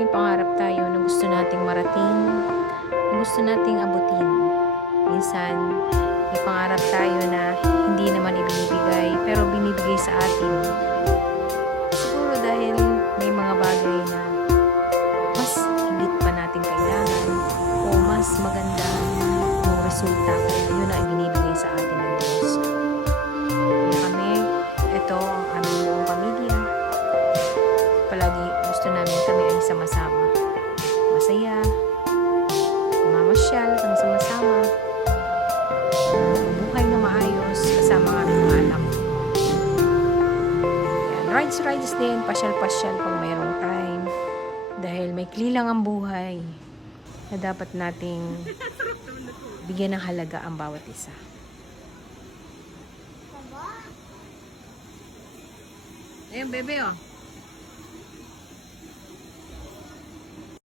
may pangarap tayo na gusto nating marating, na gusto nating abutin. Minsan, may pangarap tayo na hindi naman ibinibigay, pero binibigay sa atin. Siguro dahil may mga bagay na mas higit pa natin kailangan o mas maganda yung resulta kaya yun ang ibinibigay sa atin ng Diyos. Kaya kami, ito ang aming buong pamilya. Palagi gusto namin kami ay sama-sama. Masaya, mamasyal ng sama-sama, mabuhay na maayos kasama ang aming mga anak. Yan, rides din, pasyal-pasyal pag mayroong time. Dahil may klilang ang buhay na dapat nating bigyan ng halaga ang bawat isa. Ayun, bebe, oh.